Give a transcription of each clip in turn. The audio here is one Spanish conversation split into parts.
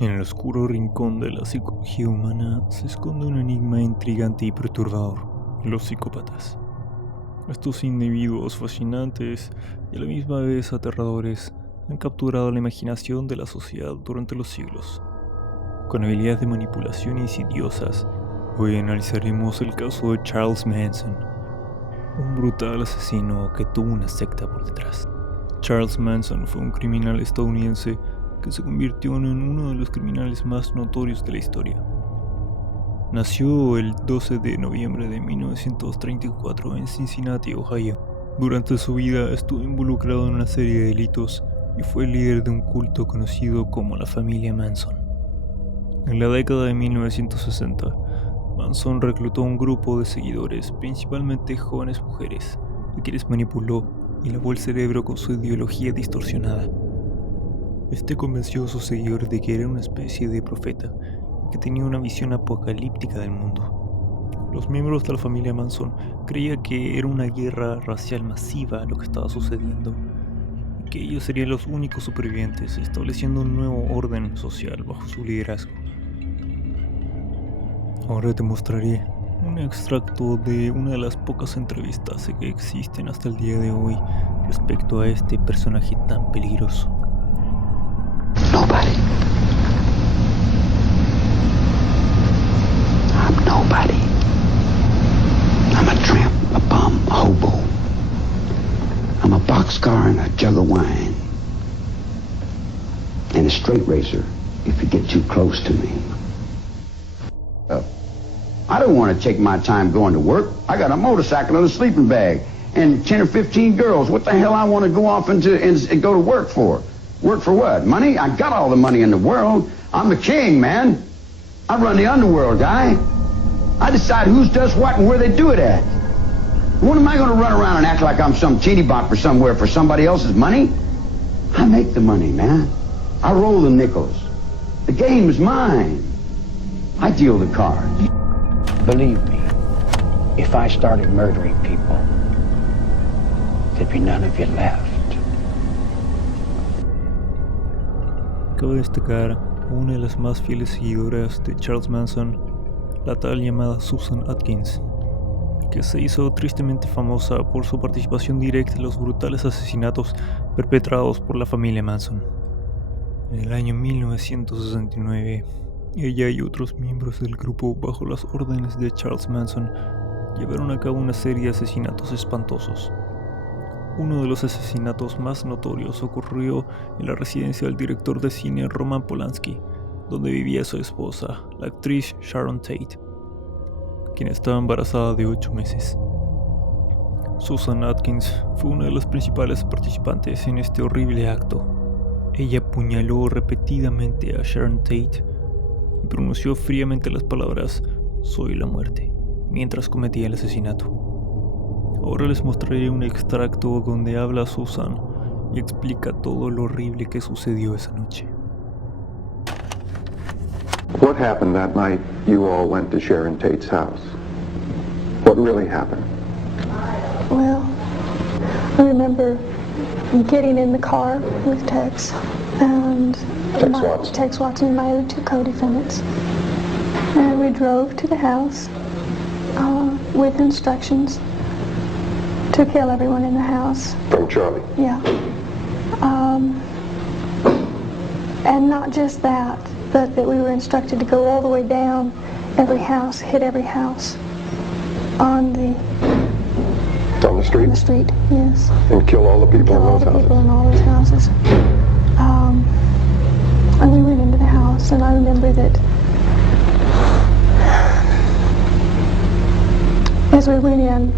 En el oscuro rincón de la psicología humana se esconde un enigma intrigante y perturbador: los psicópatas. Estos individuos fascinantes y a la misma vez aterradores han capturado la imaginación de la sociedad durante los siglos. Con habilidades de manipulación insidiosas, hoy analizaremos el caso de Charles Manson, un brutal asesino que tuvo una secta por detrás. Charles Manson fue un criminal estadounidense que se convirtió en uno de los criminales más notorios de la historia. Nació el 12 de noviembre de 1934 en Cincinnati, Ohio. Durante su vida estuvo involucrado en una serie de delitos y fue el líder de un culto conocido como la familia Manson. En la década de 1960, Manson reclutó un grupo de seguidores, principalmente jóvenes mujeres, a quienes manipuló y lavó el cerebro con su ideología distorsionada. Este convenció a sus seguidores de que era una especie de profeta y que tenía una visión apocalíptica del mundo. Los miembros de la familia Manson creían que era una guerra racial masiva lo que estaba sucediendo y que ellos serían los únicos supervivientes, estableciendo un nuevo orden social bajo su liderazgo. Ahora te mostraré un extracto de una de las pocas entrevistas que existen hasta el día de hoy respecto a este personaje tan peligroso. Nobody. I'm nobody. I'm a tramp, a bum, a hobo. I'm a boxcar and a jug of wine. And a straight razor if you get too close to me. I don't want to take my time going to work. I got a motorcycle and a sleeping bag and 10 or 15 girls. What the hell I want to go off and go to work for? Work for what? Money? I got all the money in the world. I'm the king, man. I run the underworld, guy. I decide who does what and where they do it at. What am I going to run around and act like I'm some teeny bop for somewhere for somebody else's money? I make the money, man. I roll the nickels. The game is mine. I deal the cards. Believe me, if I started murdering people, there'd be none of you left. Cabe destacar a una de las más fieles seguidoras de Charles Manson, la tal llamada Susan Atkins, que se hizo tristemente famosa por su participación directa en los brutales asesinatos perpetrados por la familia Manson. En el año 1969, ella y otros miembros del grupo, bajo las órdenes de Charles Manson, llevaron a cabo una serie de asesinatos espantosos. Uno de los asesinatos más notorios ocurrió en la residencia del director de cine Roman Polanski, donde vivía su esposa, la actriz Sharon Tate, quien estaba embarazada de 8 meses. Susan Atkins fue una de las principales participantes en este horrible acto. Ella apuñaló repetidamente a Sharon Tate y pronunció fríamente las palabras "soy la muerte" mientras cometía el asesinato. Ahora les mostraré un extracto donde habla Susan y explica todo lo horrible que sucedió esa noche. What happened that night you all went to Sharon Tate's house? What really happened? Well, I remember getting in the car with Tex and Tex Watson and my other 2 co-defendants. And we drove to the house with instructions to kill everyone in the house. From Charlie? Yeah. And not just that, but that we were instructed to go all the way down every house, hit every house on the street? On the street, yes. And kill all the people in those houses? People in all those houses. And we went into the house, and I remember that as we went in,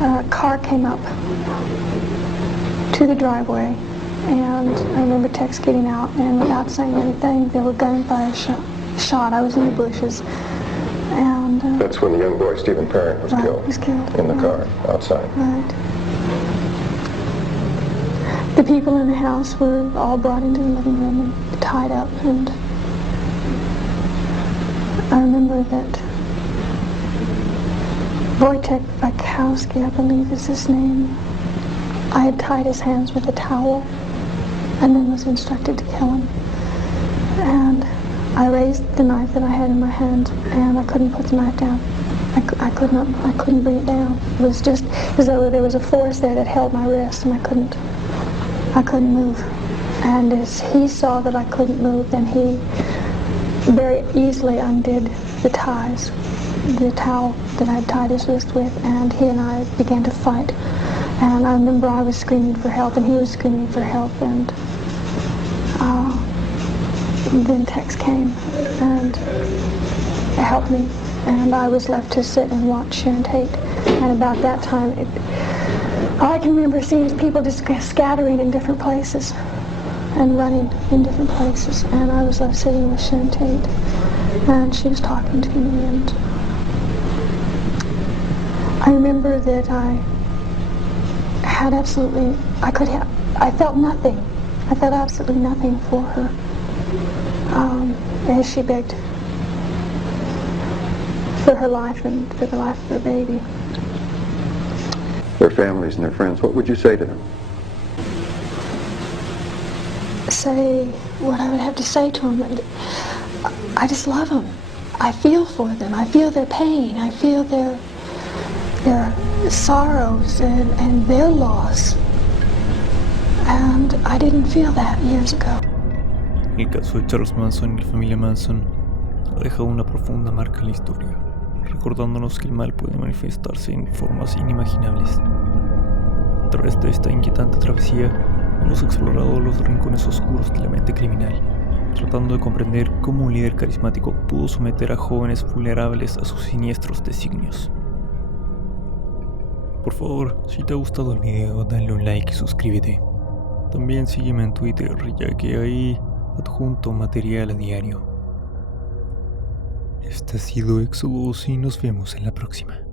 a car came up to the driveway, and I remember Tex getting out, and without saying anything, there were gunfire shot. I was in the bushes, and that's when the young boy Stephen Parent was killed. He was killed in the car outside. Right. The people in the house were all brought into the living room and tied up, and I remember that Wojtek Bakowski, I believe is his name, I had tied his hands with a towel and then was instructed to kill him. And I raised the knife that I had in my hand, and I couldn't put the knife down. I couldn't bring it down. It was just as though there was a force there that held my wrist, and I couldn't move. And as he saw that I couldn't move, then he very easily undid the ties, the towel that I had tied his wrist with, and he and I began to fight. And I remember I was screaming for help, and he was screaming for help, and then Tex came and helped me, and I was left to sit and watch Sharon Tate. And about that time, all I can remember seeing is people just scattering in different places and running in different places, and I was left sitting with Sharon Tate, and she was talking to me, and I remember that I felt nothing. I felt absolutely nothing for her as she begged for her life and for the life of her baby. Their families and their friends, what would you say to them? Say what I would have to say to them. I just love them. I feel for them. I feel their pain. I feel their sorrows and their loss. And I didn't feel that years ago. El caso de Charles Manson y la familia Manson ha dejado una profunda marca en la historia, recordándonos que el mal puede manifestarse en formas inimaginables. A través de esta inquietante travesía, hemos explorado los rincones oscuros de la mente criminal, tratando de comprender cómo un líder carismático pudo someter a jóvenes vulnerables a sus siniestros designios. Por favor, si te ha gustado el video, dale un like y suscríbete. También sígueme en Twitter, ya que ahí adjunto material a diario. Este ha sido Éxodos y nos vemos en la próxima.